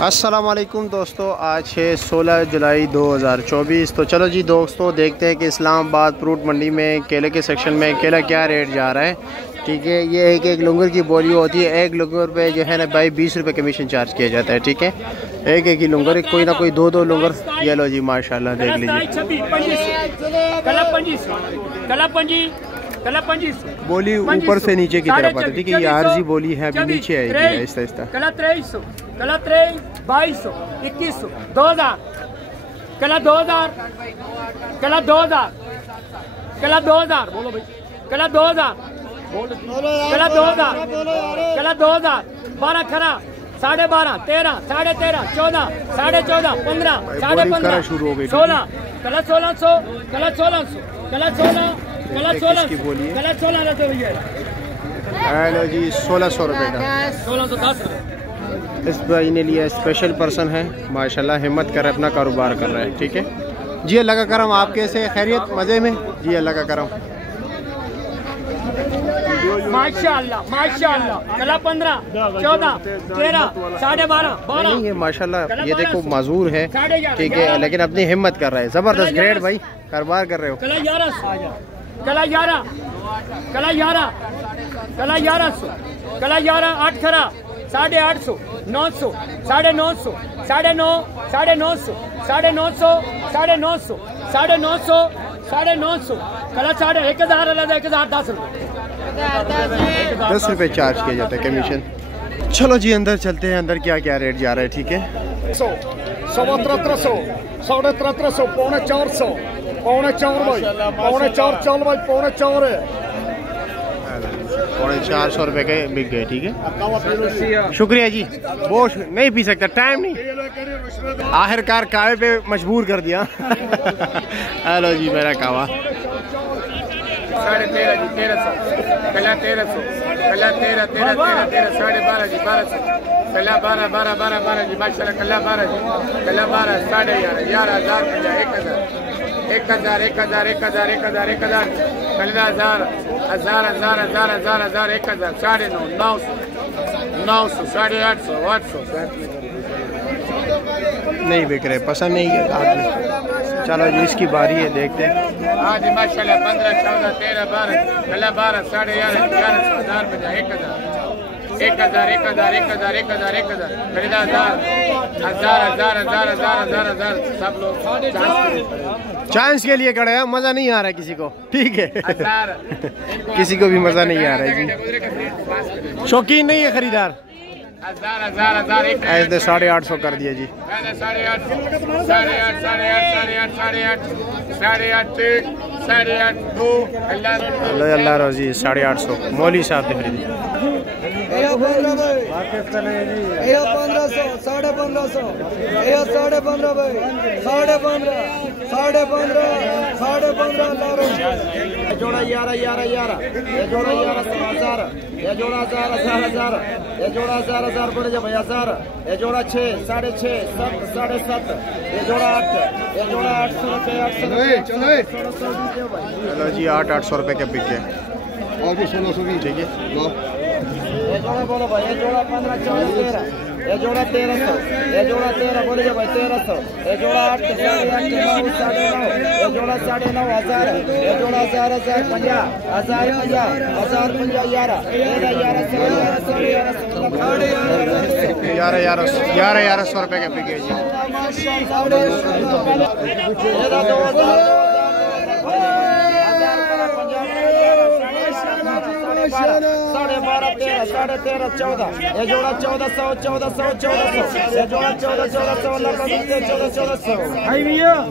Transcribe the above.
अस्सलाम वालेकुम दोस्तों, आज है 16 जुलाई 2024। तो चलो जी दोस्तों, देखते हैं कि इस्लामाबाद फ्रूट मंडी में केले के सेक्शन में केला क्या रेट जा रहा है। ठीक है, ये एक लंगर की बोली होती है। एक लंगर पे जो है ना भाई 20 रुपये कमीशन चार्ज किया जाता है। ठीक है, एक ही लंगर, कोई ना कोई दो लंगर। ये लो जी माशाल्लाह, देख लीजिए बोली ऊपर से नीचे की तरफ आती है। ठीक है, ये आरजी बोली है, अभी नीचे आएगी आहिस्ता आहिस्ता। कला 2300, कला 2200, 2100, 2000, कला 2000, कला 2000, कला 2000, बोलो भाई, कला 2000, कला 2000, कला 2000, 12 खरा, 12.5, 13, 13.5, 14, 14.5, 15, 15.5, 16, कला 1600, कला 1600, कला 16, कला 16, कला 16 हेलो जी 1600 रुपये का 1610 रुपये। इस भाई ने लिया, स्पेशल पर्सन है माशाल्लाह, हिम्मत कर अपना कारोबार कर रहा है। ठीक है जी, अल्लाह का करम। आप कैसे, खैरियत, मज़े में जी? अल्लाह का करम माशाल्लाह माशाल्लाह। कला 15, 14, 13, 12.5, 12 ये माशाल्लाह, ये देखो माजूर है। ठीक है, लेकिन अपनी हिम्मत कर रहा है, ज़बरदस्त ग्रेड भाई, कारोबार कर रहे हो। कला 1100, कला 11, कला 11, कला 1100, कला 11, 8 खरा, 850, 900, 950, 950, 950, 950, 950, 950, 950, कला 1000 अलग 1010 रुपये, 10 रुपये चार्ज किया जाता है कमीशन। चलो जी अंदर चलते हैं, अंदर क्या क्या रेट जा रहा है। ठीक है, 1300, 1350, 450, 4 भाई, 4 चल भाई, 4 है, 450 रुपये के बिक गए। ठीक है, शुक्रिया जी। वो नहीं पी सकता, टाइम नहीं, आखिरकार कावे पे मजबूर कर दिया। हेलो जी मेरा कावा 13.5 जी, 1300, कला 1300, कला 13, 13, 13, 13, 12.5 जी, 1200, कला 12, 12, 12, 12 जी माशाल्लाह, कला 12 जी, कला 12, 11,500, 11,000, 1000, 1000, 1000, 1000, 1000, 1000, 1000, कला 1000, 1000, 1000, 1000, 1000, 1000, 1000, 950, 900, 850, 800 नहीं बिक रहे, पसंद नहीं है आदमी। चलो जी इसकी बारी है, देखते हैं। हाँ जी माशाल्लाह, 15, 14, 13, 12, कला 12, 11,500, 11,000, 1000, 1000, 1000, 1000, 1000, 1000, खरीदा 1000, 1000, 1000, 1000, 1000, 1000, सब लोग चांस के लिए खड़े हैं, मजा नहीं आ रहा है किसी को। ठीक है, किसी को भी मजा नहीं आ रहा है जी, शौकीन नहीं है खरीदार। 1000, ऐसे 850 कर दिया जी। 850, 850, अल्लाह रोजी 850 मौली साहब ने खरीदी। 1500, 1500, 1550, 1550 भाई, 1550, 1550, 1550 जोड़ा 11, 11, 11, ये जोड़ा 11, 1000, ये जोड़ा 1000, 1000, ये जोड़ा 1000, 1000 बोले जा भाई 1000, ये जोड़ा 6, 6.5, 7, 7.5, ये जोड़ा 8, ये जोड़ा 800 रुपये, 800 चलो जी 800 रुपये के बिक गए। और भी 1600 की। ठीक है, ये जोड़ा बोलो भाई, ये जोड़ा 15, 14, 13, ये जोड़ा 1300, ये जोड़ा 13 बोले जा भाई 1300, ये जोड़ा 8, 8.5, 9, 9.5, ये जोड़ा 9.5, 1000, ये जोड़ा 1000, 1000, 50, 1000, 50, 1000, 50, 11, 1100 रुपये के बिक गए जी। साढ़े 12, 13, 13.5, 14, ये जोड़ा 1400, 1400, 1400, ये जोड़ा 1400, 1400, 1400।